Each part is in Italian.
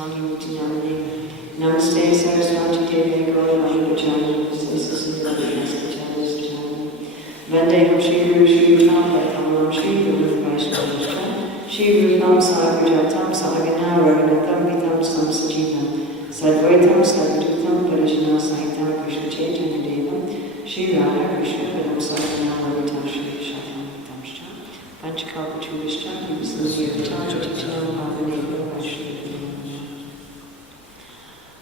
Tangi Mutinamani, Namaste Saraswati Devi Gauri Mahibhajani, Namaste Sasindhati Namaste Sajani, Vandeham Shri Guru Shri Utam Bhakamalam Shri Guru Vaishnavashta, Shri Rupam Sahagrajatam Sahagana Raghunatam Vitam Samsajivam, Sadvaitam Sadvadutam Parajana Sahitam Krishna Chaitanya Devam, Shri Radha Krishna Padam Sahagana Ravitam Shri Shatam Tamshcha, Panchakalpachurishta, Himsasyavitam Chitinam Bhavaneva Vaishnava.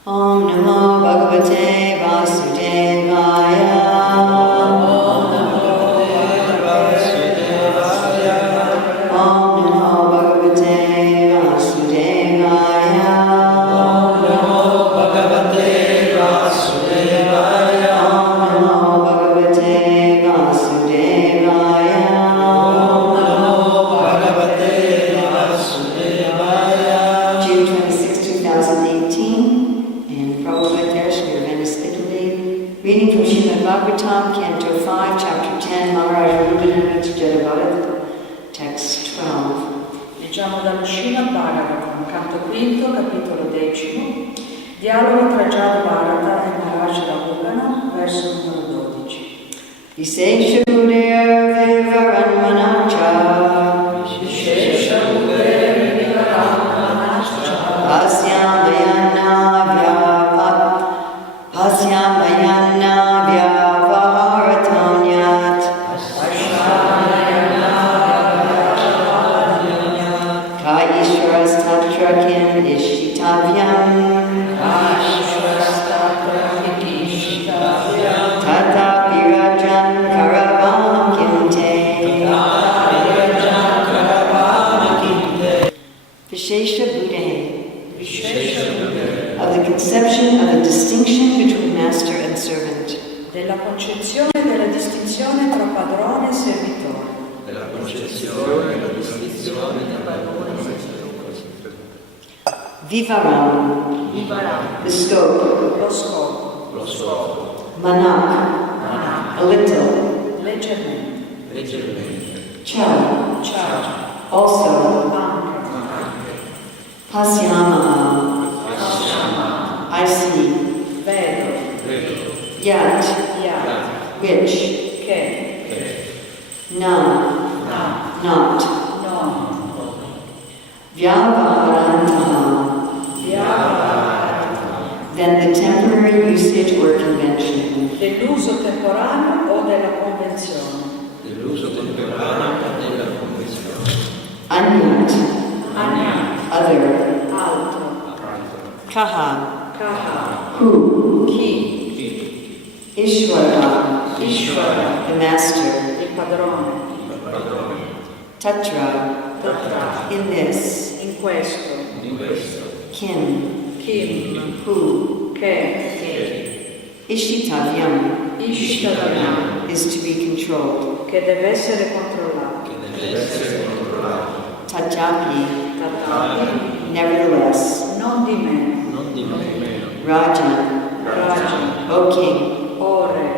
Om Namo Bhagavate Vasudevaya. Om Namo Vasudevaya. Om Namo Bhagavate Vasudevaya. Om Namo Bhagavate Vasudevaya. Om Namo Bhagavate Vasudevaya. Om Namo Bhagavate Vasudevaya. June 26, 2018. Reading from Srimad-Bhagavatam, Canto 5, Chapter 10, Maharaj Rupananda, Text 12. Leggiamo dallo Srimad-Bhagavatam, canto quinto, capitolo 10, dialogo tra Bharata e Maharaj Rupananda, verso numero 12. Visesha Buddha Vivaran Manacha. Visesha Buddha Vivaran Manacha. Pasyamayana Vyava. Pasyamayana Vyavaharatam Yat. Ka Ishvaras Tatra Kim Ishitavyam. Tata Virajan Karavam Kinte. Vishesha Buddha. Of the conception of a distinction between master and servant. Della concezione della distinzione tra padrone e servitore. Della concezione della distinzione tra padrone e servitore. Vivaram. The scope. Lo scopo. Lo scopo. Manak. A little. Leggermente. Cha. Ciao. Also. Anche. Pasyama. I see. Vedo. Yat. Which. Che. None. Not. Non. Vyavaharantaha. Then the temporary usage or convention. Dell'uso temporaneo o della convenzione. Dell'uso temporaneo della convenzione. Anyat. Other. Altro. Kaha. Who? Chi. Ishvara. Ishvara. The master. Il padrone. Tatra. In this. In questo. Kim. Kim. Who? Che. Ishitavyam. Ishtadana. Is to be controlled. Che deve essere controllato. Tatapi. Tatapi. Nevertheless. Non di meno. Rajan. O king. O re.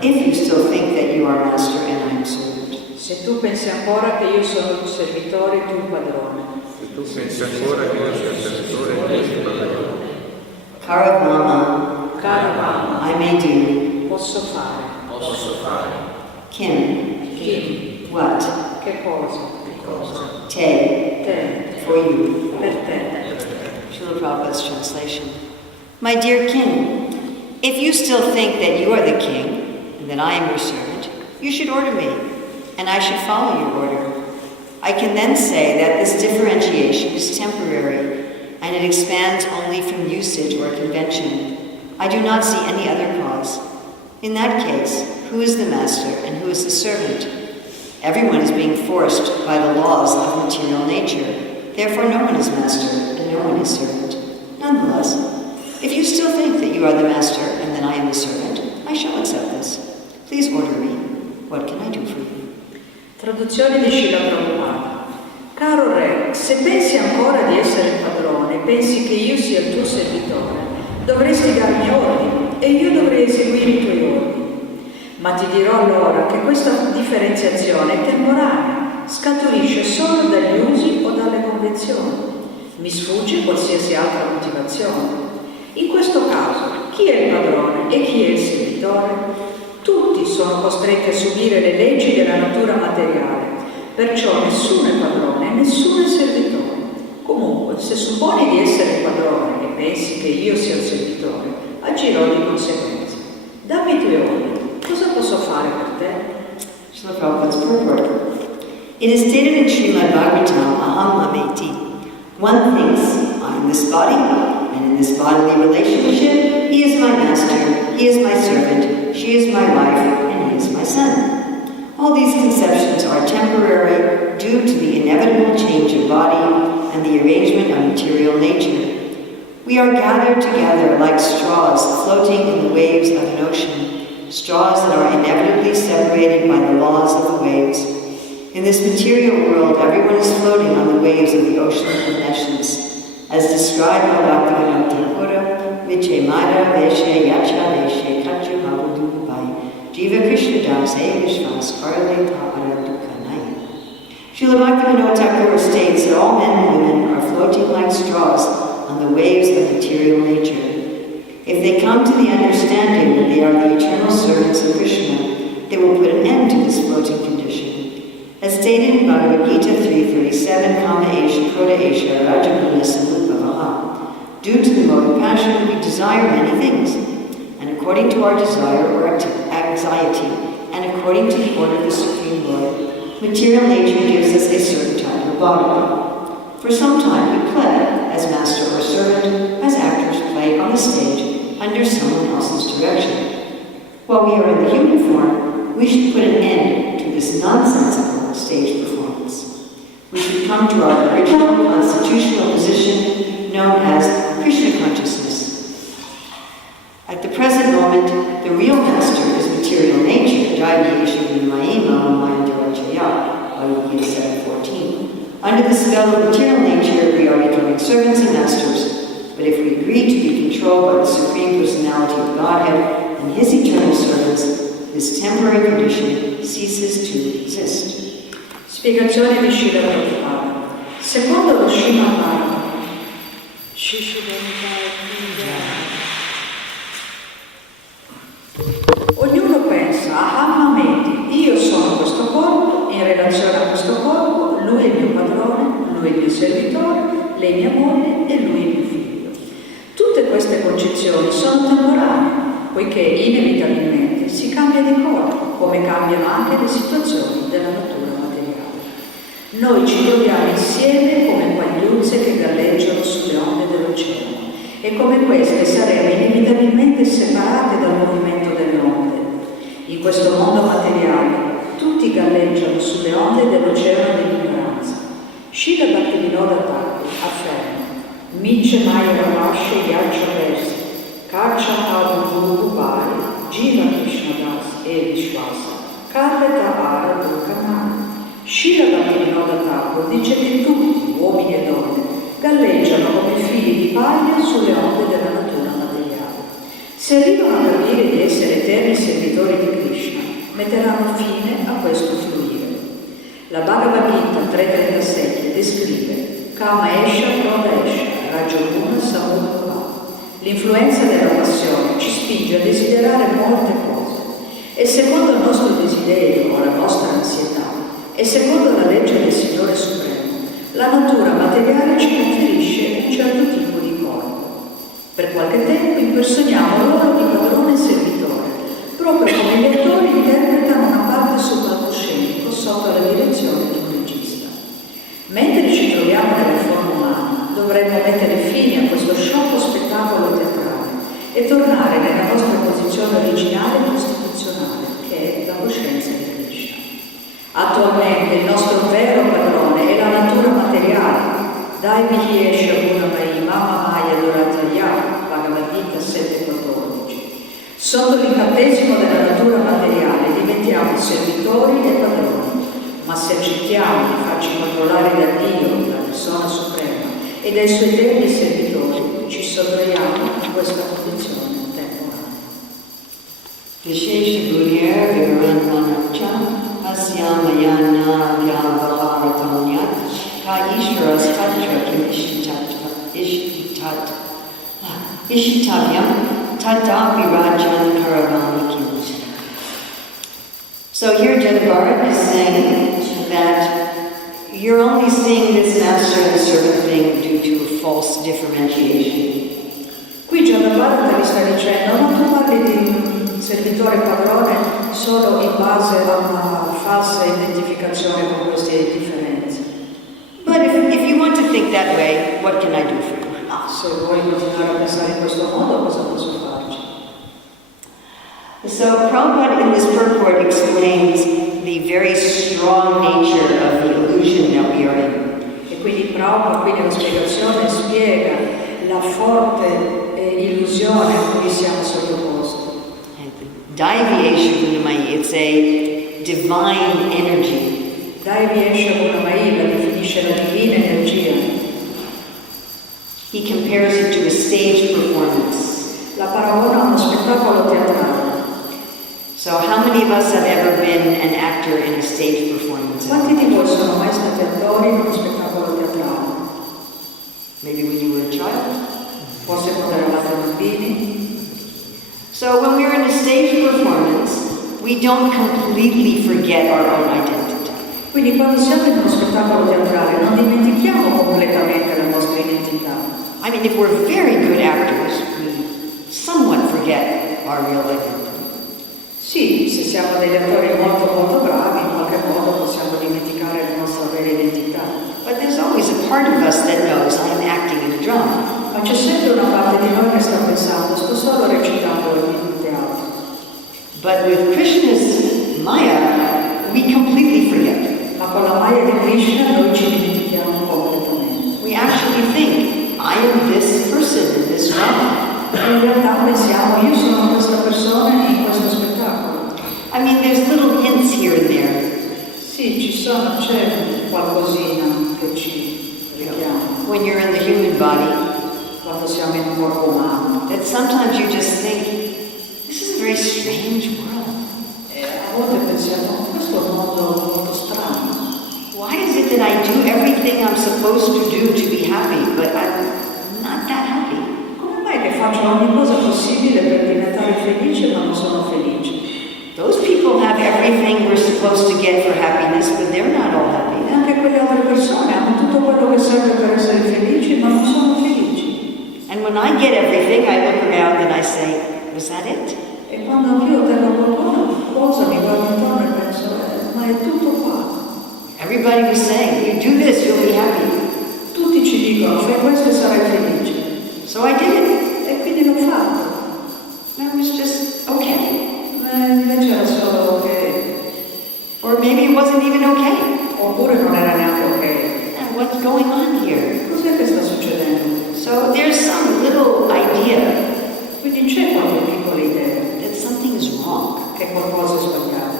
If you still think that you are master and I am servant. Se tu pensi ancora che io sono il servitore e tu il padrone. Caravama. I may do. Posso fare. Kim. What? Che cosa? Te. Te. For you. Per te. Srila Prabhupada's translation. My dear king, if you still think that you are the king and that I am your servant, you should order me, and I should follow your order. I can then say that this differentiation is temporary, and it expands only from usage or convention. I do not see any other cause. In that case, who is the master and who is the servant? Everyone is being forced by the laws of material nature. Therefore, no one is master and no one is servant. Nonetheless, if you still think that you are the master and that I am the servant, I shall accept this. Please order me. What can I do for you? Traduzione di Srila Prabhupada. Caro re, se pensi ancora di essere il padrone, pensi che io sia il tuo servitore, dovresti darmi ordini e io dovrei eseguire i tuoi ordini. Ma ti dirò allora che questa differenziazione è temporanea, scaturisce solo dagli usi o dalle convenzioni. Mi sfugge qualsiasi altra motivazione. In questo caso, chi è il padrone e chi è il servitore? Tutti sono costretti a subire le leggi della natura materiale, perciò nessuno è padrone e nessuno è servitore. Comunque, se supponi di essere il padrone e pensi che io sia il servitore, agirò di conseguenza. Dammi i tuoi ordini. Cosa posso fare per te? Srila Prabhupada's purport. It is stated in Srimad-Bhagavatam, Aham Mameti. One thinks, I am this body, and in this bodily relationship, he is my master, he is my servant, she is my wife, and he is my son. All these conceptions are temporary due to the inevitable change of body and the arrangement of material nature. We are gathered together like straws floating in the waves of an ocean, straws that are inevitably separated by the laws of the waves. In this material world, everyone is floating on the waves of the ocean of nations, as described by Bhaktivinoda Vichemada Veshe Yacha Veshe Kachu Mabudubai Jiva Krishna dasi Vishvas Karle Tapara Dukhanai. Srila Bhaktivinoda states that all men and women are floating like straws on the waves of material nature. If they come to the understanding that they are the eternal servants of Krishna, they will put an end to this floating condition. As stated in Bhagavad Gita 3:37, Kama Esha, Koda Esha, Rajaguna, Samudbhavaha. Due to the mode of passion, we desire many things, and according to our desire or anxiety, and according to the order of the Supreme Lord, material nature gives us a certain type of body. For some time we play, as master or servant, as actors play on the stage, under someone else's direction. While we are in the human form, we should put an end to this nonsensical stage performance. We should come to our original constitutional position known as Krishna consciousness. At the present moment, the real master is material nature, Under the spell of material nature, we are becoming servants and masters. But if we agree to be controlled by the Supreme Personality of Godhead and His eternal servants, this temporary condition ceases to exist. Spiegazione di Srila Prabhupada. Secondo lo Srimad-Bhagavatam, ognuno pensa, Mameti, io sono questo corpo, in relazione a questo corpo, lui è il mio padrone, lui è il mio servitore, lei mia moglie e lui è il mio figlio. Tutte queste concezioni sono temporanee, poiché inevitabilmente si cambia di corpo, come cambiano anche le situazioni della natura materiale. Noi ci troviamo insieme come pagliuzze che galleggiano sulle onde dell'oceano e come queste saremo inevitabilmente separate dal movimento delle onde. In questo mondo materiale tutti galleggiano sulle onde dell'oceano dell'ignoranza. Srila Bhaktivinoda afferma: Mice mai ravasce yaccia versi, caccia padu pai, jiva Krishna das e vishvasa, karleta ara dukhanai. Srila Bhaktivinoda dice che tutti, uomini e donne, galleggiano come figli di paglia sulle onde della natura materiale. Se arrivano a capire di essere eterni servitori di Krishna, metteranno fine a questo fluire. La Bhagavad Gita 3.37 descrive Kama Esha, Koda Esha, Rajoguna, Samudbhava. L'influenza della passione ci spinge a desiderare molte cose e secondo il nostro desiderio o la nostra ansietà e secondo la legge del Signore Supremo, la natura materiale ci conferisce un certo tipo di corpo. Per qualche tempo impersoniamo l'uomo di padrone e servitore, proprio come gli attori interpretano una parte sul palcoscenico sotto la direzione di un regista. Mentre ci troviamo nella forma umana, dovremmo mettere fine a questo sciocco spettacolo teatrale e tornare nella nostra posizione originale e costituzionale, che è la coscienza di Krishna. Attualmente il nostro vero padrone è la natura materiale. Dai Vihiesha Gunamai Mama Maya Durataya, Bhagavad Gita 7.14. Sotto l'incantesimo della natura materiale diventiamo servitori e padroni, ma se accettiamo di farci controllare da Dio, la persona suprema, e dai suoi eterni servitori, ci sottraiamo a questa condizione temporanea. Vishesha Gurier Vivaranmanarcha Asyamayana Vyavaharatanyat Ka Ishvaras ishitavyam tadapi rajan karavani kinti. So here Jadabar is saying that you're only seeing this master and servant thing due to a false differentiation. Qui Jadabar vi sta dicendo, non tu parli di servitore e padrone solo in base a una falsa identificazione con queste differenze. But if you want to think that way, what can I do for you? Se vuoi continuare a pensare in questo modo, cosa posso farci? So Prabhupada in this purport explains the very strong nature of the illusion that we are in. E quindi Prabhupada qui nella spiegazione spiega la forte illusione a cui siamo sottoposti. Devi, it's a divine energy. Devi la definisce la divina energia. He compares it to a stage performance. La paragona a uno spettacolo teatrale. So how many of us have ever been an actor in a stage performance? Quanti di voi sono mai stati attori in uno spettacolo teatrale? Maybe when you were a child? Forse quando eravate bambini? So when we're in a stage performance, we don't completely forget our own identity. Quindi quando siamo in uno spettacolo teatrale non dimentichiamo completamente la nostra identità. I mean, if we're very good actors, we somewhat forget our real identity. Sì, se siamo degli attori molto bravi, in qualche modo possiamo dimenticare la nostra vera identità. But there's always a part of us that knows I'm acting in a drama. Ma c'è sempre una parte di noi che sta pensando, sto solo recitando in un teatro. But with Krishna's Maya, we completely forget. Ma con la Maya di Krishna noi ci dimentichiamo completamente. We actually think, I am this person in this drama. In realtà pensiamo, io sono questa persona in questo spettacolo. I mean, there's little hints here and there. Sì, c'è qualcosina che ci richiama. When you're in the human body, quando siamo in un corpo umano, that sometimes you just think, this is a very strange world. A volte pensiamo, questo è un mondo molto strano. Why is it that I do everything I'm supposed to do to be happy, but I'm not that happy? Come mai che faccio ogni cosa possibile per diventare felice ma non sono felice? Those people have everything we're supposed to get for happiness, but they're not all happy. E anche quelle altre persone hanno tutto quello che serve per essere felici, ma non sono felici. And when I get everything, I look around and I say, was that it? E quando io ottengo qualcosa, mi guardo intorno e penso, ma è tutto qua. Everybody was saying, you do this, you'll be happy. Tutti ci dicono, fai questo e sarai felice. So I did it. E quindi l'ho fatto. That was just okay. Invece era solo ok. Or maybe it wasn't even okay. Oppure non era neanche ok. And what's going on here? Cos'è che sta succedendo? So there's some little idea Quindi c'è qualche piccola idea that something is wrong, che qualcosa è sbagliato,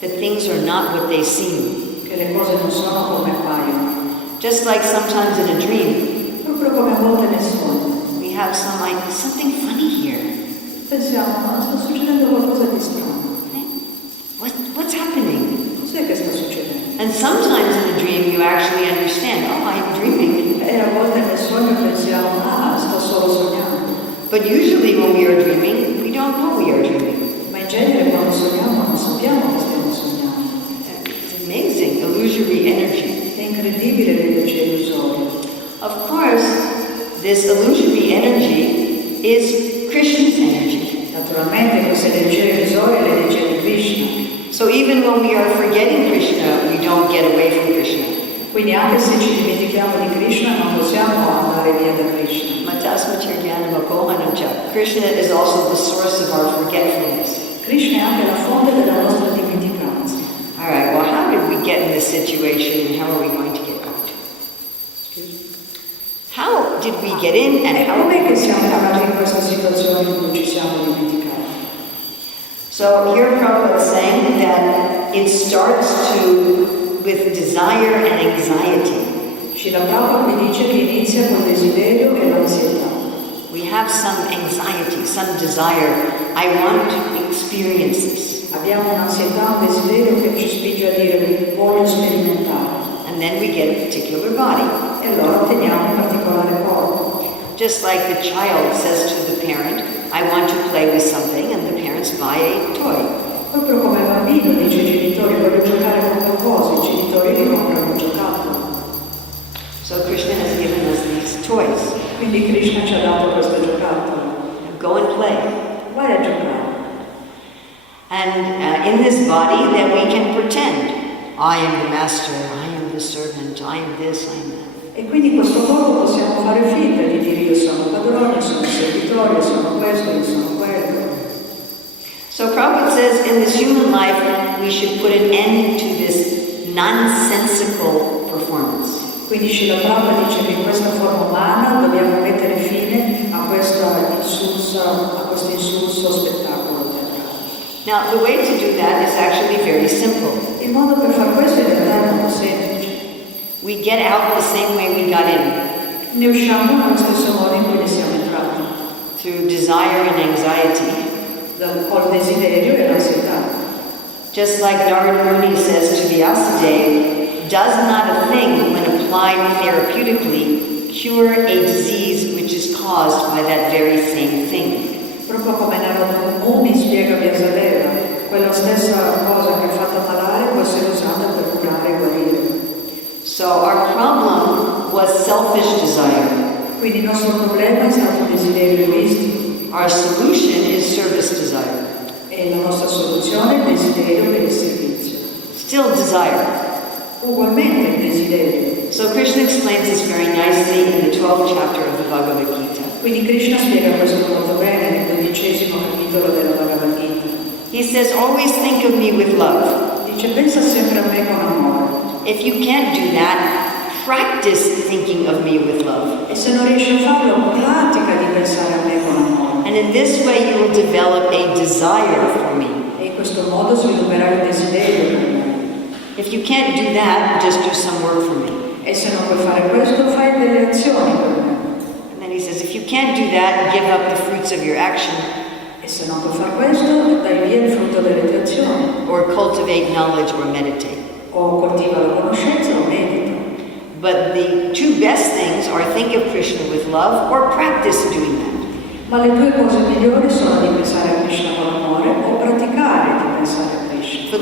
that things are not what they seem. che le cose non sono come appaiono. Just like sometimes in a dream, Proprio come a volte nel sogno. we have something funny here. Pensiamo, ma sta succedendo qualcosa di strano. What's happening? Cos'è che sta succedendo? And sometimes in a dream you actually understand, oh, I'm dreaming. E a volte nel sogno pensiamo, sto solo sognando. But usually when we are dreaming, we don't know we are dreaming. Ma in genere quando sogniamo non sappiamo che stiamo sognando. It's amazing, illusory energy. È incredibile l'energia illusoria. Of course, this illusory energy is Krishna's energy. Naturalmente questa energia illusoria è l'energia di Krishna. So even when we are forgetting Krishna, we don't get away from Krishna. Quindi anche se ci dimentichiamo di Krishna non possiamo andare via da Krishna. Krishna is also the source of our forgetfulness. Krishna è anche la fonte della nostra dimenticanza. All right, well, how did we get in this situation and how are we going to get out? How did we get in and how Com'è che siamo arrivati in questa situazione in cui ci siamo dimenticati? So here Prabhupada is saying that it starts with desire and anxiety. Srila Prabhupada dice che inizia con il desiderio e l'ansietà. We have some anxiety, some desire. I want to experience this. Abbiamo un'ansietà, un desiderio che ci spinge a dire voglio sperimentare. And then we get a particular body. E e allora otteniamo un particolare corpo. Just like the child says to the parent, I want to play with something, and the parents buy a toy. Proprio come il bambino dice ai genitori voglio giocare con qualcosa, i genitori gli comprano un giocattolo. So Krishna has given us these toys. Quindi Krishna ci ha dato questo giocattolo. Go and play. Vai a giocare. And in this body, then we can pretend, I am the master, I am the servant, I am this, I am that. E quindi in questo modo possiamo fare finta di dire io sono padrone, sono servitore, sono questo, io sono quello. So Prabhupada says in this human life, we should put an end to this nonsensical performance. Quindi Srila Prabhupada dice che in questa forma umana dobbiamo mettere fine a questo insulso spettacolo teatrale. Now, the way to do that is actually very simple. Il modo per fare questo in realtà è molto semplice. We get out the same way we got in, Ne usciamo nello stesso modo in cui ne siamo entrati, through desire and anxiety. col desiderio e l'ansietà. Just like Dharma says to the Devi, does not a thing, when applied therapeutically, cure a disease which is caused by that very same thing. Proprio come Narada Muni spiega Vyasadeva, quella stessa cosa che fa malare può essere usata per curare e guarire. So our problem was selfish desire. Quindi il nostro problema è stato il desiderio egoistico. Our solution is service desire. E la nostra soluzione è il desiderio per il servizio. Still desire. Ugualmente il desiderio. So Krishna explains this very nicely in the 12th chapter of the Bhagavad Gita. Quindi Krishna spiega questo molto bene nel 12° capitolo della Bhagavad Gita. He says, always think of me with love. Dice, pensa sempre a me con amore. If you can't do that, practice thinking of me with love. E se non riesci a farlo, pratica di pensare a me con amore. And in this way you will develop a desire for me. E in questo modo svilupperai il desiderio per me. If you can't do that, just do some work for me. E se non puoi fare questo, fai delle azioni per me. And then he says, if you can't do that, give up the fruits of your action. E se non puoi fare questo, dai via il frutto delle tue azioni. Or cultivate knowledge or meditate. O coltiva la conoscenza o medita. But the two best things are think of Krishna with love or practice doing that. Ma le due cose migliori sono di pensare a Krishna con amore o praticare di pensare a Krishna.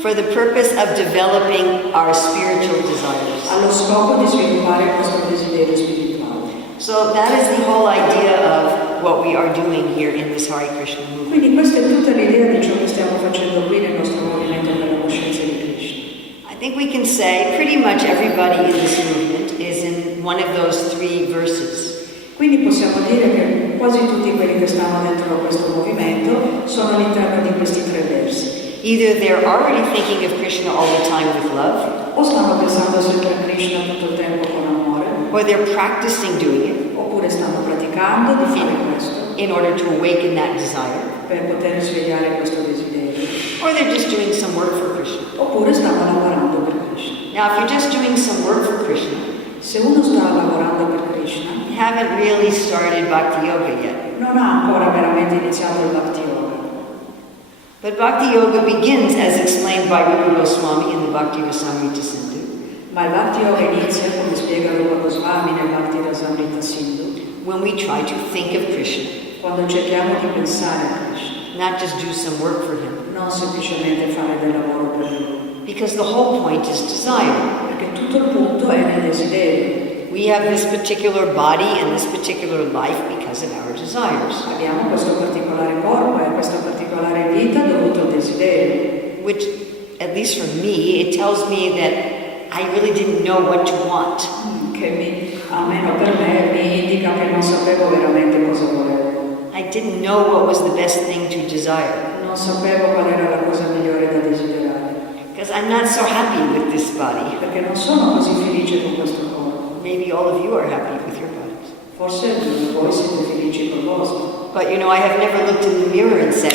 For the purpose of developing our spiritual desires. Allo scopo di sviluppare il nostro desiderio spirituale. So that is the whole idea of what we are doing here in this Hare Krishna movement. Quindi questa è tutta l'idea di ciò che stiamo facendo qui nel nostro movimento per la coscienza di Krishna. I think we can say pretty much everybody in this movement is in one of those three verses. Quindi possiamo dire che quasi tutti quelli che stanno dentro questo movimento sono all'interno di questi tre versi. Either they're already thinking of Krishna all the time with love, O stanno pensando sempre a Krishna tutto il tempo con amore, or they're practicing doing it oppure stanno praticando di fare questo in order to awaken that desire, per poter svegliare questo desiderio, or they're just doing some work for Krishna. oppure stanno lavorando per Krishna. Now, if you're just doing some work for Krishna, Se uno sta lavorando per Krishna, you haven't really started Bhakti Yoga yet. non ha ancora veramente iniziato il Bhakti Yoga. But Bhakti Yoga begins, as explained by Rupa Goswami in the Bhakti Rasamrita Sindhu, Ma il Bhakti Yoga inizia, come spiega Rupa Goswami nel Bhakti Rasamrita Sindhu, when we try to think of Krishna, quando cerchiamo di pensare a Krishna, not just do some work for him. non semplicemente fare del lavoro per lui, Because the whole point is desire. perché tutto il punto è nel desiderio. We have this particular body and this particular life because of our desires, Abbiamo questo particolare corpo e questa particolare vita dovuto al desiderio, which, at least for me, it tells me that I really didn't know what to want. che almeno per me mi indica che non sapevo veramente cosa volevo. I didn't know what was the best thing to desire. Non sapevo qual era la cosa migliore da desiderare, Because I'm not so happy with this body. perché non sono così felice con questo corpo. Maybe all of you are happy with your bodies. Forse voi siete felici col vostro. But you know, I have never looked in the mirror and said,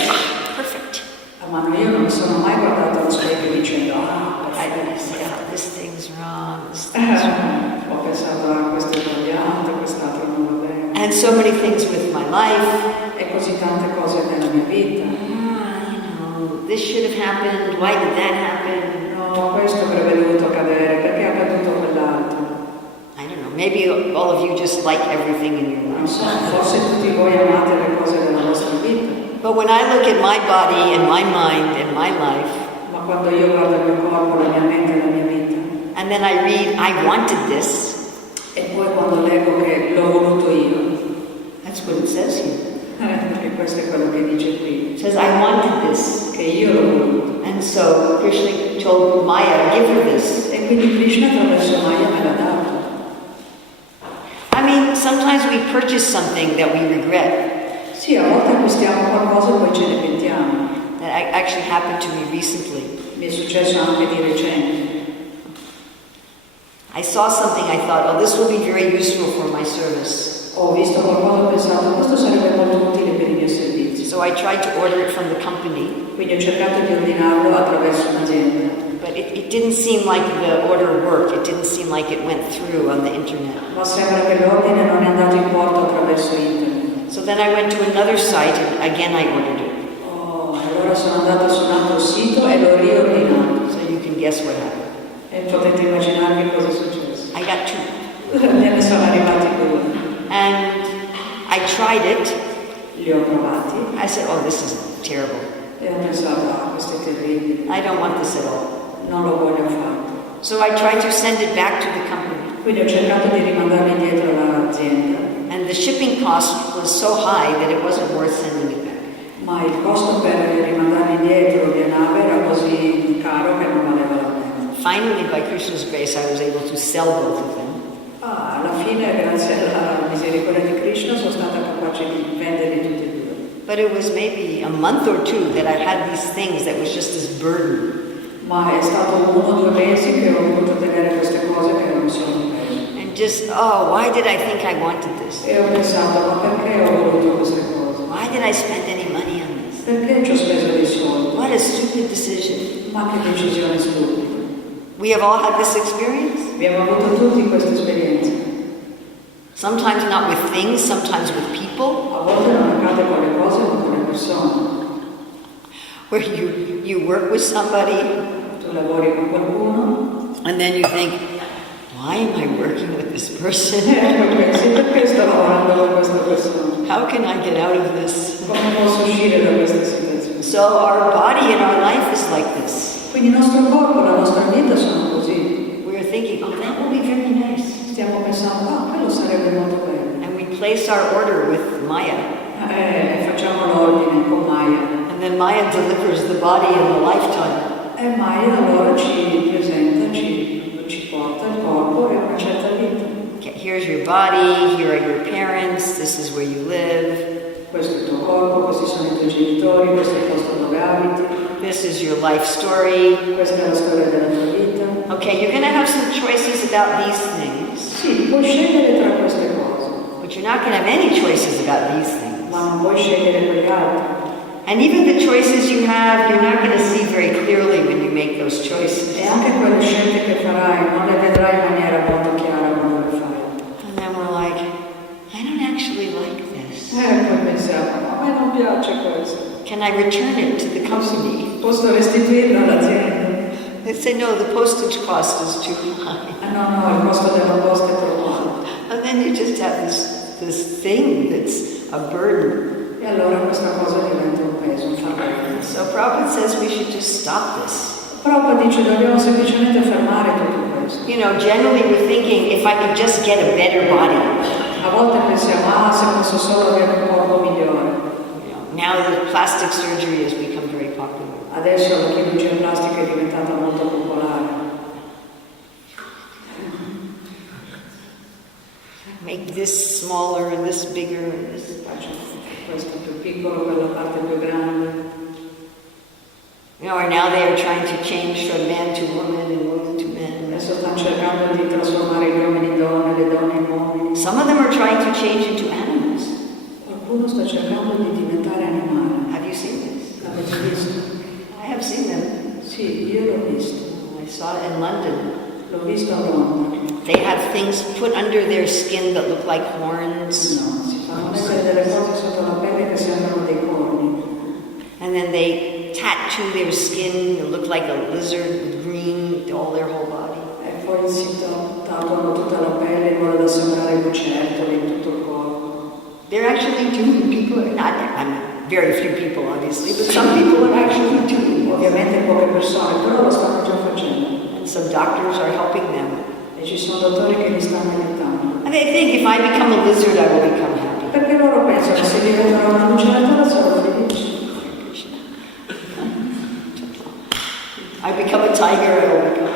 perfect. Ma io non mi sono mai guardato allo specchio dicendo I didn't say, this thing's wrong, this thing's wrong. ho pensato questo è sbagliato, quest'altro non va bene. And so many things with my life. E così tante cose nella mia vita. This should have happened, why did that happen? No, questo avrebbe dovuto accadere, perché è accaduto quell'altro. maybe all of you just like everything in your Non life. so, forse tutti voi amate le cose della vostra vita, But when I look at my body and my mind and my life, ma quando io guardo il mio corpo, la mia mente e la mia vita, and then I read, I wanted this, e poi quando leggo che l'ho voluto io, that's what it says here. perché questo è quello che dice qui, It says, I wanted this. che io l'ho voluto. And so Krishna told Maya, give her this. E quindi Krishna attraverso Maya me l'ha dato. I mean, sometimes we purchase something that we regret. Sì, a volte acquistiamo qualcosa e poi ce ne pentiamo. That actually happened to me recently. Mi è successo anche di recente. I saw something, I thought, oh, this will be very useful for my service. Ho visto qualcosa e ho pensato, questo sarebbe molto utile per i miei servizi. So I tried to order it from the company, Quindi ho cercato di ordinarlo attraverso un'azienda. but it didn't seem like the order worked. It didn't seem like it went through on the internet. Ma sembra che l'ordine non è andato in porto attraverso internet. So then I went to another site and again I ordered it. Oh, allora sono andata su un altro sito e l'ho riordinato. So you can guess what happened. E potete immaginarvi cosa è successo. I got 2. Me ne sono arrivati 2. And I tried it. Li ho provati I said, oh, this is terrible. e ho pensato, questo è terribile. I don't want this at all. Non lo voglio affatto. So I tried to send it back to the company. Quindi ho cercato di rimandarli indietro all'azienda, And the shipping cost was so high that it wasn't worth sending it back. ma il costo per rimandarli indietro via nave era così caro che non valeva la pena. Finally, by Krishna's grace, I was able to sell both of them. Alla fine, grazie alla misericordia di Krishna, sono stata capace di venderli tutti e 2. But it was maybe a month or 2 that I had these things that was just this burden. Ma è stato 1 o 2 mesi che ho dovuto tenere queste cose che non sono di peso. And just, oh, why did I think I wanted this? E ho pensato, ma perché ho voluto queste cose? Why did I spend any money on this? Perché ci ho speso dei soldi? What a stupid decision. Ma che decisione stupida. We have all had this experience. Abbiamo avuto tutti queste esperienze. Sometimes not with things, sometimes with people. A volte non accade con le cose, ma con le persone. Where you work with somebody Tu lavori con qualcuno and then you think, why am I working with this person? e poi pensi, perché sto lavorando con questa persona? How can I get out of this? Come posso uscire da questa situazione? So our body and our life is like this. Quindi il nostro corpo e la nostra vita sono così. We're thinking, oh, that will be very nice. Stiamo pensando, quello sarebbe molto bello. And we place our order with Maya. Facciamo l'ordine con Maya. And then Maya delivers the body in a lifetime. E Maya allora ci presenta, ci porta il corpo e una certa vita. Okay, here's your body, here are your parents, this is where you live. Questo è il tuo corpo, questi sono i tuoi genitori, questo è il posto dove abiti, This is your life story. questa è la storia della tua vita. Okay, you're going to have some choices about these things, Sì, puoi scegliere tra queste cose, but you're not going to have any choices about these things. ma non puoi scegliere quegli altri. And even the choices you have, you're not going to see very clearly when you make those choices. E anche quelle scelte che farai non le vedrai in maniera molto chiara quando le fai. And then we're like, I don't actually like this. Poi pensiamo, ma a me non piace questo. Can I return it to the company? Posso restituirlo all'azienda? They say, no, the postage cost is too high. No, il costo della posta è troppo alto. And then you just have this thing that's a burden. E allora questa cosa diventa un peso, un fardello. So Prabhupada says we should just stop this. Prabhupada dice dobbiamo semplicemente fermare tutto questo. You know, generally we're thinking, if I could just get a better body. A volte pensiamo, se posso solo avere un corpo migliore. You know, now the plastic surgery has become very popular. Adesso la chirurgia plastica è diventata molto popolare. Make this smaller and this bigger and this. Questo più piccolo, quella parte più grande. You know, or now they are trying to change from man to woman and woman to man. Adesso stanno cercando di trasformare gli uomini in donne, le donne in uomini. Some of them are trying to change into animals. Qualcuno sta cercando di diventare animale. Have you seen this? L'avete visto? I have seen them. Sì, io l'ho visto. I saw it in London. L'ho visto a Londra. They have things put under their skin that look like horns. No, si fanno mettere delle cose sotto la pelle che sembrano dei corni. And then they tattoo their skin to look like a lizard with green all their whole body. E poi si tatuano tutta la pelle in modo da sembrare lucertoli in tutto il corpo. They're actually doing people, not, I mean, very few people obviously, but some people are actually doing it. Ovviamente poche persone, però lo stanno già facendo. And some doctors are helping them. E ci sono dottori che li stanno aiutando. And they think if I become a lizard, I will become happy. Perché loro pensano che se diventerò una lucertola sarò felice. I become a tiger, I will become.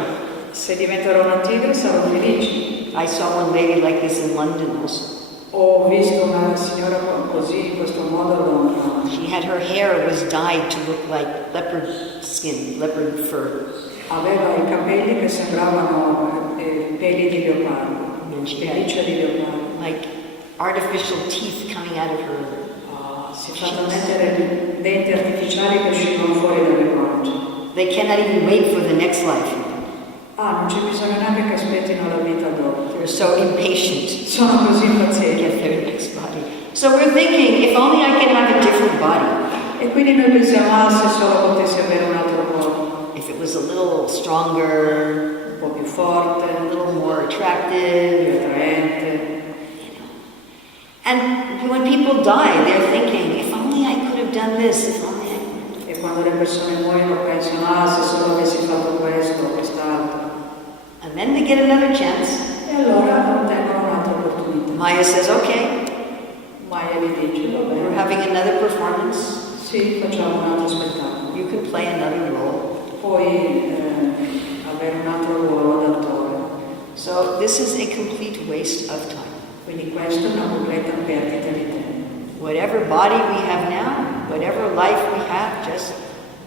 Se diventerò una tigre sarò felice. I saw one lady like this in London also. Ho visto una signora così, in questo modo a Londra. She had her hair was dyed to look like leopard skin, leopard fur. Aveva i capelli che sembravano peli di leopardo, pelliccia di leopardo. Like artificial teeth coming out of her. Si è fatto mettere denti artificiali che uscivano fuori dalle guance. They cannot even wait for the next life. Non c'è bisogno neanche che aspettino la vita dopo. They're so impatient Sono così to impazienti. get their next body. So we're thinking, if only I can have a different body. E quindi noi pensiamo, se solo potessi avere un altro corpo. If it was a little stronger, Un po' più forte, a little more più attractive. attraente. And when people die, they're thinking, if only I could have done this, if only I could. E quando le persone muoiono pensano, se solo avessi fatto questo o quest'altro. And then they get another chance. E allora ottengono un'altra opportunità. Maya says, okay, Maya gli dice, va we're bene, having another performance. sì, facciamo un altro spettacolo. You can play another role. Puoi avere un altro ruolo d'attore. So this is a complete waste of time. Quindi questa è una completa perdita di tempo. Whatever body we have now, whatever life we have, just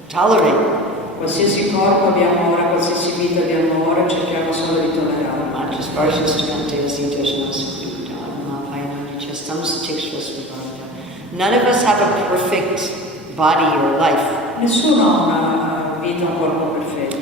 tolerate. Qualsiasi corpo abbiamo ora, qualsiasi vita abbiamo ora, cerchiamo solo di tollerare. None of us have a perfect body or life. Nessuno ha una vita, un corpo perfetto.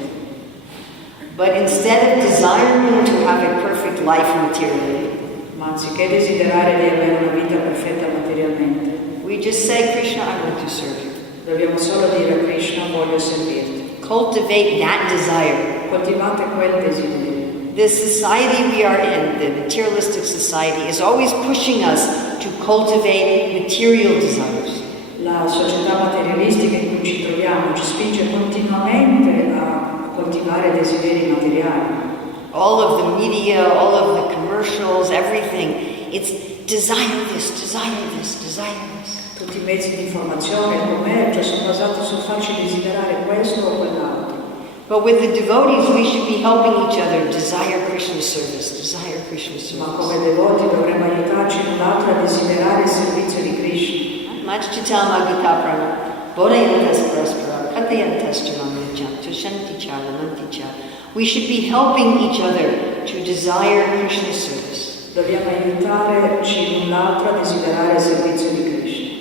But instead of desiring to have a perfect life materially, Ma anziché desiderare di avere una vita perfetta materialmente, we just say, Krishna, I want to serve you. dobbiamo solo dire a Krishna, voglio servirti. Cultivate that desire. Coltivate quel desiderio. The society we are in, the materialistic society, is always pushing us to cultivate material desires. La società materialistica in cui ci troviamo ci spinge continuamente a coltivare desideri materiali. All of the media, all of the commercials, everything, it's desire this, desire this, desire this. Tutti i mezzi di informazione e il commercio sono basati sul farci desiderare questo o quell'altro. But with the devotees, we should be helping each other desire Krishna's service, desire Krishna's Ma service. come devoti dovremmo aiutarci l'un l'altro a desiderare il servizio di Krishna. Machchitama Gita Prana, Bodayantas Paraspara, Katayantas Charamajam, Tushanti Charamanti Cha. We should be helping each other to desire Krishna's service. Dobbiamo aiutarci l'un l'altro a desiderare il servizio di Krishna.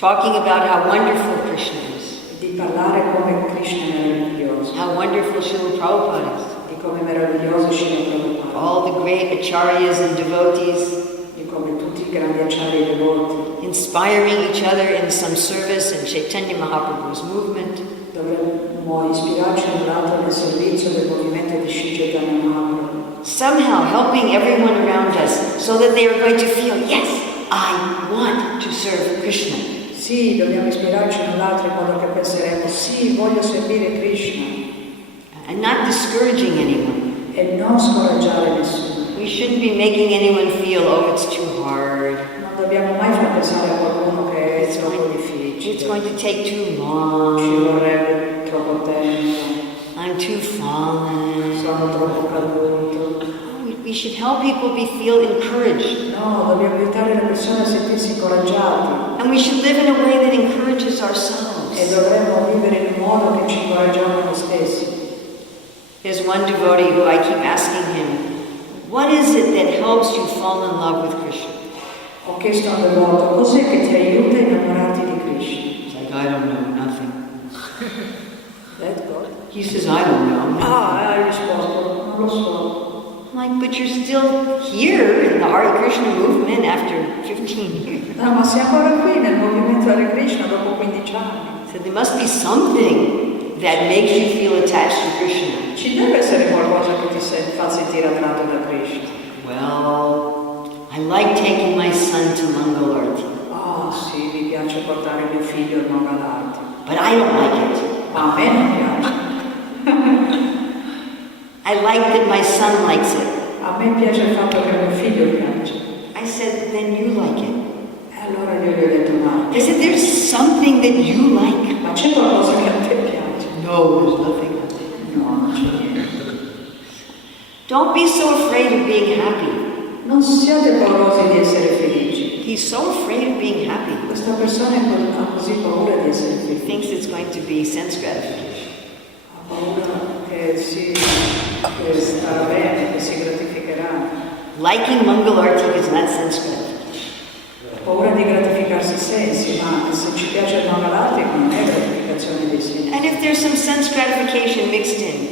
Talking about how wonderful Krishna is, Di parlare come Krishna è meraviglioso. how wonderful Srila Prabhupada is, Di come è meraviglioso Srila Prabhupada. all the great acharyas and devotees, Di come tutti i grandi acciari e devoti. inspiring each other in some service in Chaitanya Mahaprabhu's movement. Dovremmo ispirarci l'un l'altro nel servizio del movimento di Sri Chaitanya Mahaprabhu. Somehow helping everyone around us so that they are going to feel, yes, I want to serve Krishna. Sì, dobbiamo ispirarci l'un l'altro in modo che penseremo, sì, voglio servire Krishna. And not discouraging anyone. E non scoraggiare nessuno. We shouldn't be making anyone feel, oh, it's too hard. Non dobbiamo mai far pensare a qualcuno che è troppo It's difficile. going to take too Ci long. vorrebbe troppo tempo. I'm too fallen. Sono troppo caduto. We should help people feel encouraged. No, dobbiamo aiutare le persone a sentirsi incoraggiate. And we should live in a way that encourages ourselves. E dovremmo vivere in un modo che ci incoraggiamo noi stessi. There's one devotee who I keep asking him, what is it that helps you fall in love with Krishna? Ho chiesto a un devoto, cos'è che ti aiuta a innamorarti di Krishna? He's like, I don't know, nothing. Let go. He says, I don't know. Hai risposto, non lo so. I'm like, but you're still here in the Hare Krishna movement after 15 years. No, ma sei ancora qui nel movimento Hare Krishna dopo 15 anni. So there must be something that makes you feel attached to Krishna. Ci deve essere qualcosa che ti fa sentire sentir attratto da Krishna? Well, I like taking my son to Mangal Arti, Oh sì, mi piace portare mio figlio al Mangalarti, but I don't like it. ma a me non piace. I like that my son likes it. A me piace il fatto che mio figlio piace. I said, then you like it. E allora io gli ho detto, ma I said, there's something that you like. c'è qualcosa che a te piace? No, there's nothing. No, non c'è niente. Don't be so afraid of being happy. Non siate paurosi di essere felici. He's so afraid of being happy. Questa persona ha così paura di essere He felice. thinks it's going to be sense gratification. Ha paura che che starà bene, che si gratificherà. Liking Mangal Arti is not sense gratification. Ha paura di gratificarsi i sensi, ma se ci piace il Mangalarti non è gratificazione dei sensi. And if there's some sense gratification mixed in,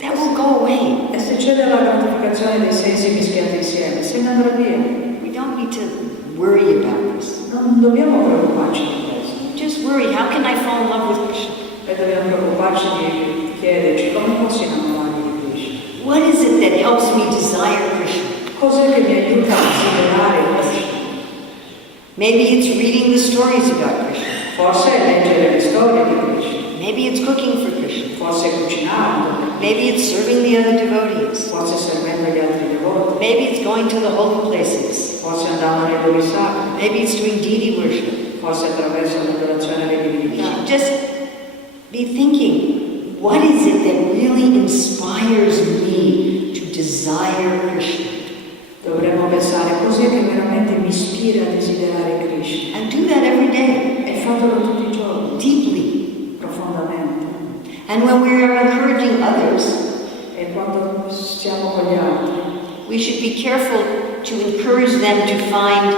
that will go away. E se c'è della gratificazione dei sensi mischiati insieme, se ne andrà via. We don't need to worry about this. Non dobbiamo preoccuparci di questo. Just worry, how can I fall in love with Krishna? E dobbiamo preoccuparci di chiederci come posso innamorarmi di Krishna. What is it that helps me desire Krishna? Cos'è che mi aiuta a desiderare Krishna? Maybe it's reading the stories about Krishna. Forse è leggere le storie di Krishna. Maybe it's cooking for Krishna. Forse è cucinando. Maybe it's serving the other devotees. Forse servendo gli altri devoti. Maybe it's going to the holy places. Forse andando nei luoghi sacri. Maybe it's doing deity worship. Forse attraverso l'adorazione alle divinità. Just be thinking, what is it that really inspires me to desire Krishna? Dovremmo pensare cos'è che veramente mi ispira a desiderare Krishna. And do that every day, E fatelo tutti i giorni, deeply. profondamente. And when we are encouraging others, E quando stiamo con gli altri, we should be careful to encourage them to find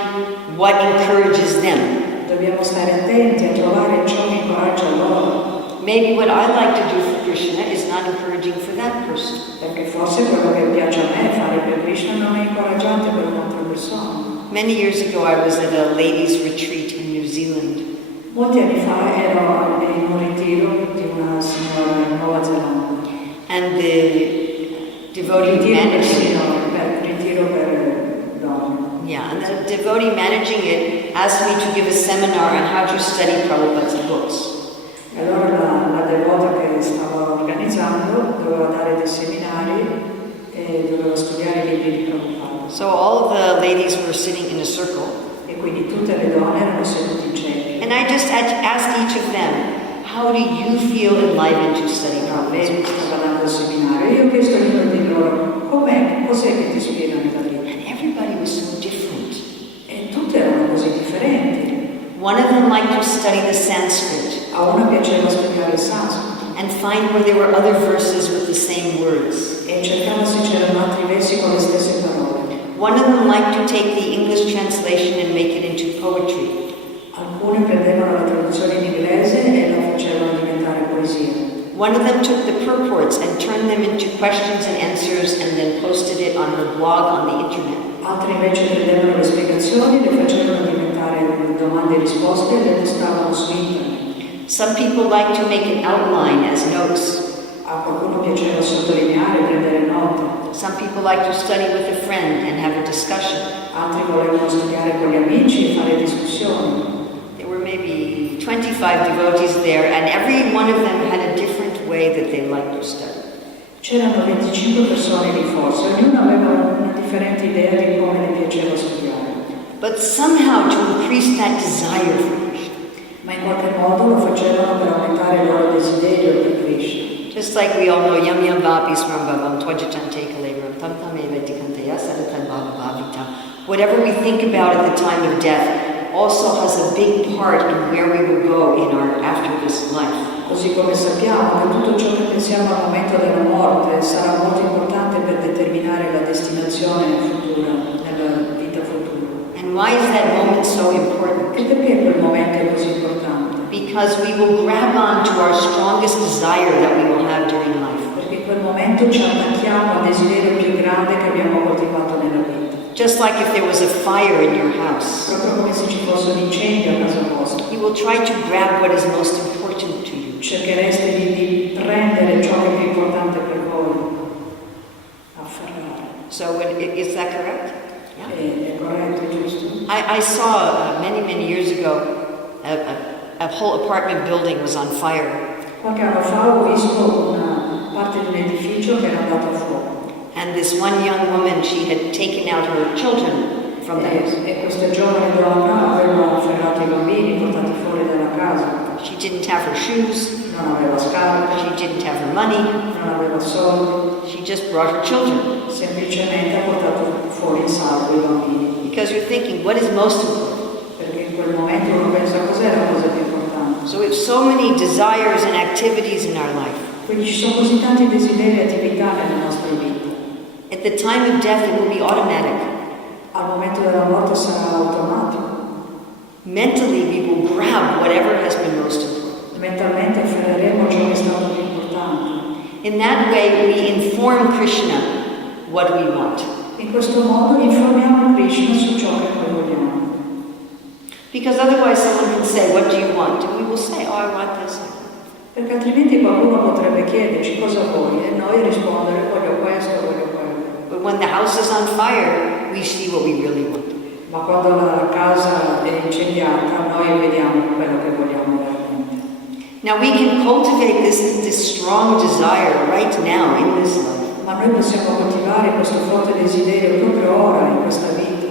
what encourages them. dobbiamo stare attenti a trovare ciò che incoraggia loro. Maybe what I like to do for Krishna is not encouraging for that person. Perché forse quello che piace a me fare per Krishna non è incoraggiante per un'altra persona. Many years ago, I was at a ladies' retreat in New Zealand. Molti anni fa ero in un ritiro di una signora in Nuova Zelanda. And the devotee managing Ritiro per donne. yeah, and the devotee managing it asked me to give a seminar on how to study Prabhupada's books. E allora la devota che stava organizzando doveva dare dei seminari e doveva studiare i libri di Prabhupada. So all of the ladies were sitting in a circle, E quindi tutte le donne erano sedute in cerchio. and I just had to ask each of them, how do you feel enlivened to study Prabhupada's Lei books? stava dando il seminario e io ho chiesto a ognuno di loro cos'è che ti ispira nella vita. And everybody was so different. E tutte erano così differenti. One of them liked to study the Sanskrit A una piaceva studiare il sanscrito and find where there were other verses with the same words. e cercava se c'erano altri versi con le stesse parole. One of them liked to take the English translation and make it into poetry. Alcune prendevano la traduzione in inglese e la facevano diventare poesia. One of them took the purports and turned them into questions and answers and then posted it on her blog on the internet. Altri invece prendevano le spiegazioni, le facevano diventare domande e risposte e le postavano su internet. Some people like to make an outline as notes. A qualcuno piaceva sottolineare, prendere note. Some people like to study with a friend and have a discussion. Altri volevano studiare con gli amici e fare discussioni. There were maybe 25 devotees there, and every one of them had a different way that they liked to study. C'erano 25 persone lì forse, ognuno aveva una differente idea di come le piaceva studiare. But somehow to increase that desire for Krishna. Ma in qualche modo lo facevano per aumentare il loro desiderio per Krishna. Just like we all know, yam yam vapi smrambhavam twajatante kalevram tam tam evatikantaya sadatan bhavavavita. Whatever we think about at the time of death also has a big part in where we will go in our after this life. Così come sappiamo che tutto ciò che pensiamo al momento della morte sarà molto importante per determinare la destinazione futura, nella vita futura. And why is that moment so important? E perché quel momento è così importante? Because we will grab on to our strongest desire that we will have during life. Perché in quel momento ci attacchiamo al desiderio più grande che abbiamo coltivato nella vita. Just like if there was a fire in your house, Proprio come se ci fosse un incendio a casa vostra. you will try to grab what is most important to you. Cerchereste di prendere ciò che è più importante per voi, afferrare. So is that correct? Yeah. È corretto, è giusto? I saw many years ago a whole apartment building was on fire. Qualche anno fa ho visto una parte di un edificio che era andato a fuoco. And this one young woman, she had taken out her children from the house. E questa giovane donna aveva afferrato i bambini, portati fuori dalla casa. She didn't have her shoes. Non aveva scarpe, She didn't have her money. non aveva soldi, She just brought her children. semplicemente ha portato fuori in salvo i bambini. Because you're thinking, what is most important? Perché in quel momento uno pensa cos'è la cosa più importante. So we have so many desires and activities in our life. Quindi ci sono così tanti desideri e attività nella nostra vita. At the time of death, it will be automatic. Al momento della morte sarà automatico. Mentally, we will grab whatever has been most important. Mentalmente afferreremo ciò che è stato più importante. In that way, we inform Krishna what we want. In questo modo informiamo Krishna su ciò che noi vogliamo. Because otherwise someone can say, what do you want? And we will say, oh, I want this. Perché altrimenti qualcuno potrebbe chiederci cosa vuoi e noi rispondere voglio questo, voglio quello. But when the house is on fire, we see what we really want. Ma quando la casa è incendiata noi vediamo quello che vogliamo veramente. Now we can cultivate this strong desire right now in this life. Ma noi possiamo coltivare questo forte desiderio proprio ora, in questa vita.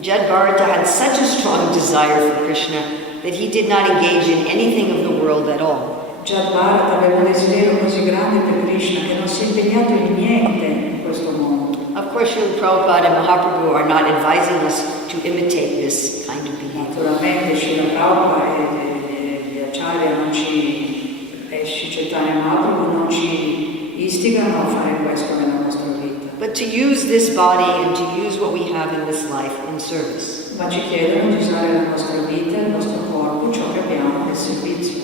Jad Bharata had such a strong desire for Krishna that he did not engage in anything of the world at all. Jad Bharata aveva un desiderio così grande per Krishna che non si è impegnato in niente in questo mondo. Of course, Srila Prabhupada and Mahaprabhu are not advising us to imitate this kind of behavior. Naturalmente Srila Prabhupada e gli acciari non ci, e Sri Chaitanya Mahaprabhu non ci istigano a fare questo nella nostra vita. But to use this body and to use what we have in this life in service. Ma ci chiedono di usare la nostra vita, il nostro corpo, ciò che abbiamo nel servizio.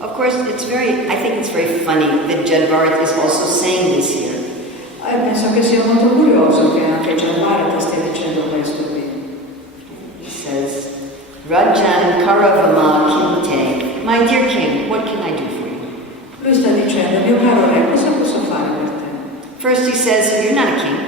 Of course, I think it's very funny that Jad Bharata is also saying this here. Penso che sia molto curioso che anche Jad Bharata stia dicendo questo qui. He says, Rajan Karavama Kinte, my dear king, what can I do for you? Lui sta dicendo, mio caro re, cosa posso fare per te? First he says, you're not a king,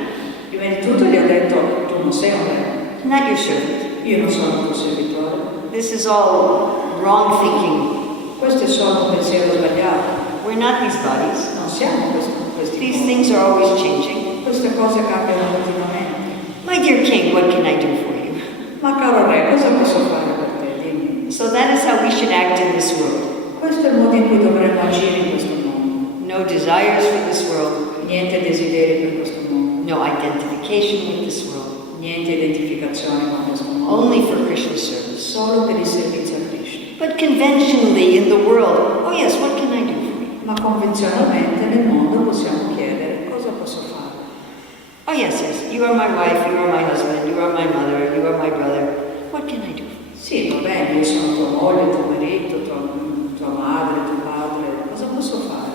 Prima di tutto gli ha detto, tu non sei un re, I'm not your servant. io non sono il tuo servitore. This is all wrong thinking. Questo è solo un pensiero sbagliato. We're not these bodies. Non siamo questi These corpi. things are always changing. Queste cose cambiano continuamente. My dear king, what can I do for you? Ma caro re, cosa posso fare per te? Dimmi. So that is how we should act in this world. Questo è il modo in cui dovremmo agire in questo mondo. No desires for this world, Niente desideri per questo mondo. no identification with this world, Niente identificazione con questo mondo. only for Krishna's service. Solo per il servizio a Krishna. But conventionally in the world, oh yes, what can I do for you? Ma convenzionalmente nel mondo possiamo chiedere cosa posso fare. Oh yes, you are my wife, you are my husband, you are my mother, you are my brother. What can I do for you? Sì, va bene, io sono tua moglie, tuo marito, tua madre, tuo padre, cosa posso fare?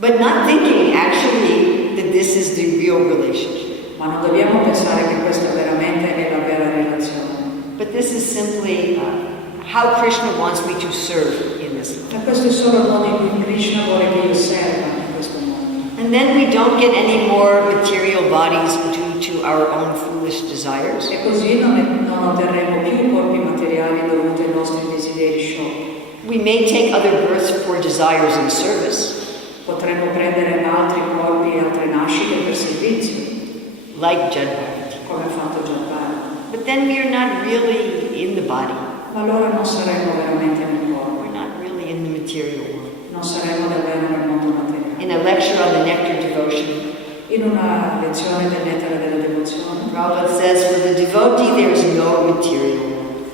But not thinking actually that this is the real relationship. Ma non dobbiamo pensare che questa veramente è la vera relazione. But this is simply how Krishna wants me to serve in this life. E questo è solo il modo in cui Krishna vuole che io serva in questo mondo. And then we don't get any more material bodies due to our own foolish desires. E così non otterremo più corpi materiali dovuti ai nostri desideri sciocchi. We may take other births for desires in service, Potremmo prendere altri corpi e altre nascite per servizio, like Jad Bharata. come ha fatto Jad Bharata. But then we are not really in the body. Ma allora non saremo veramente nel corpo, We're not really in the material world. non saremo davvero nel mondo materiale. In a lecture on the nectar devotion, In una lezione del nettare della devozione, Prabhupada says, for the devotee there is no material world.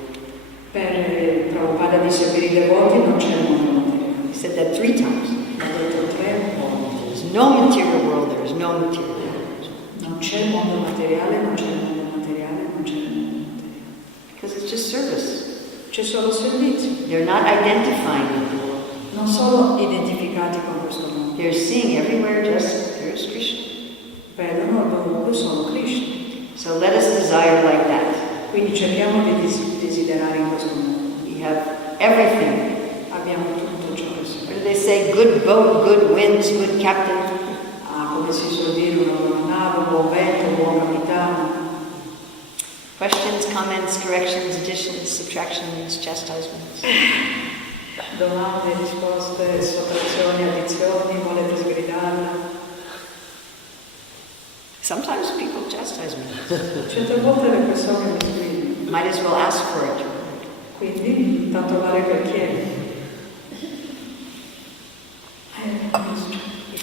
per Prabhupada disse per i devoti non c'è il mondo materiale. He said that 3 times. Ha detto 3 volte. There is no material world, there is no material world. Non c'è il mondo materiale, non c'è il mondo materiale, non c'è il mondo materiale. Because it's just service. C'è solo servizio. They're not identifying with the world. Non sono identificati con questo mondo. They're seeing everywhere just, there's Krishna. Vedono dovunque solo Krishna. So let us desire like that. Quindi cerchiamo di desiderare in questo mondo. We have everything. Abbiamo tutto ciò che What serve. do they say? Good boat, good winds, good captain. Come si suol dire, una buona nave, un buon vento, questions, comments, corrections, additions, subtractions, chastisements? Domande, risposte, sottrazioni, addizioni, volete sgridarla? Sometimes people chastise me. Certe volte le persone mi sgridano, Might as well ask for it. quindi tanto vale che chiedi.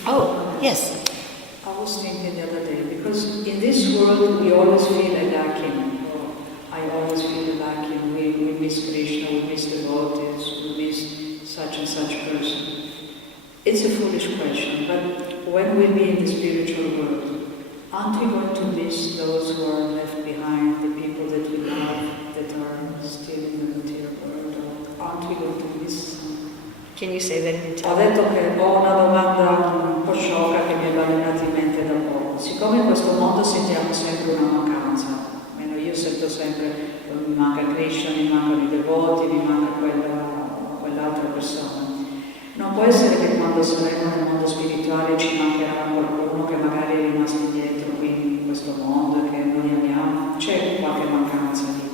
Oh, yes. I was thinking the other day, because in this world we always feel a lacking, or I always feel a lacking. We miss Krishna, we miss devotees, we miss such and such person. It's a foolish question, but when we'll be in the spiritual world, aren't we going to miss those who are left behind, the people that we love, that are still in the material world, or aren't we going to miss some? Can you say that in Ho Italian? detto che ho una domanda un po' sciocca che mi è balenata in mente da poco. Siccome in questo mondo sentiamo sempre una mancanza, almeno io sento sempre che mi manca Krishna, mi mancano i devoti, mi manca quell'altra persona. Non può essere che quando saremo nel mondo spirituale ci mancherà qualcuno che magari è rimasto indietro qui in questo mondo e che noi amiamo. C'è qualche mancanza lì.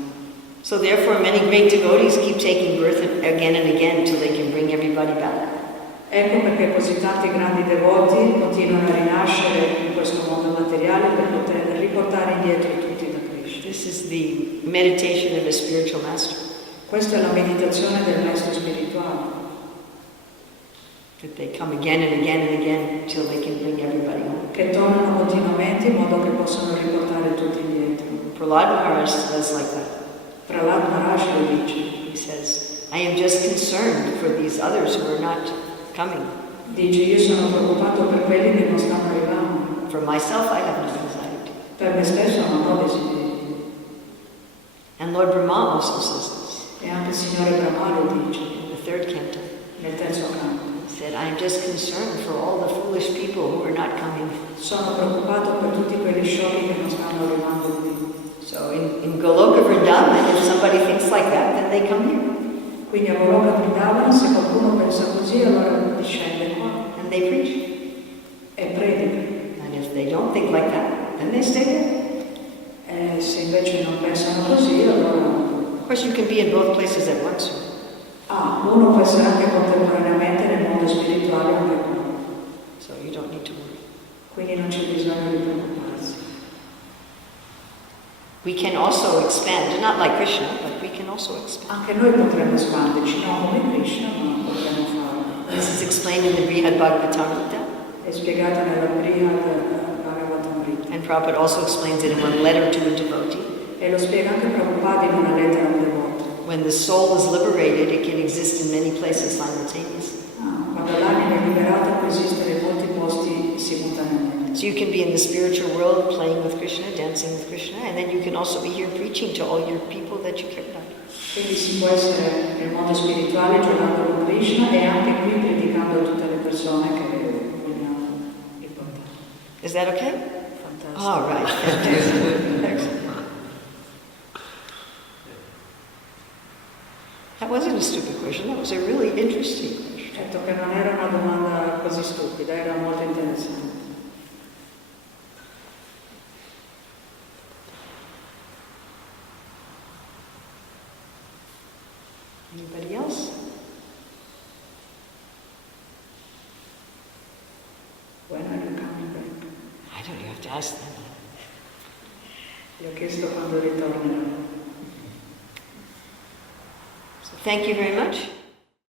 So therefore, many great devotees keep taking birth again and again until they can bring everybody back. Ecco perché così tanti grandi devoti continuano a rinascere in questo mondo materiale per poter riportare indietro tutti da Krishna. This is the meditation of a spiritual master. Questa è la meditazione del maestro spirituale, That they come again and again and again until they can bring everybody home. che tornano continuamente in modo che possano riportare tutti indietro. Prahlad Maharaj says like that. Prahlad Maharaj lo dice, He says, I am just concerned for these others who are not coming. dice io sono preoccupato per quelli che non stanno arrivando. For myself, I have no anxiety. Per me stesso non ho desideri. And Lord Brahma also says this E anche il Signore Brahma lo dice in the third canto. nel terzo canto. He said, I am just concerned for all the foolish people who are not coming. Sono preoccupato per tutti quelli sciocchi che non stanno arrivando qui. So in Goloka Vrindavan, if somebody thinks like that, then they come here. Quindi a Goloka Vrindavan, se qualcuno pensa così, allora discende qua And they preach. e predica. And if they don't think like that, then they stay there. E se invece non pensano così, allora Of course, you can be in both places at once. uno può essere anche contemporaneamente nel mondo spirituale anche qua. So you don't need to worry. Quindi non c'è bisogno di preoccuparsi. We can also expand, not like Krishna, but we can also expand. Anche noi potremmo espanderci, non come Krishna, ma potremmo farlo. This is explained in the Srimad-Bhagavatam. È spiegata nella Bhagavatam Rita. And Prabhupada also explains it in one letter to a devotee. E lo spiega anche Prabhupada in una lettera a un devoto. When the soul is liberated, it can exist in many places simultaneously. Quando l'anima è liberata può esistere in molti posti simultaneamente. So you can be in the spiritual world playing with Krishna, dancing with Krishna, and then you can also be here preaching to all your people that you care about. Quindi si può essere nel mondo spirituale giocando con Krishna e anche qui predicando a tutte le persone che vogliamo riportare. Is that okay? Fantastico. All right. Excellent. That wasn't a stupid question. That was a really interesting question. Certo che non era una domanda così stupida, era molto interessante. Anybody else? When are you coming back? I don't know. You have to ask them. Gli ho chiesto quando ritornerò. So thank you very much.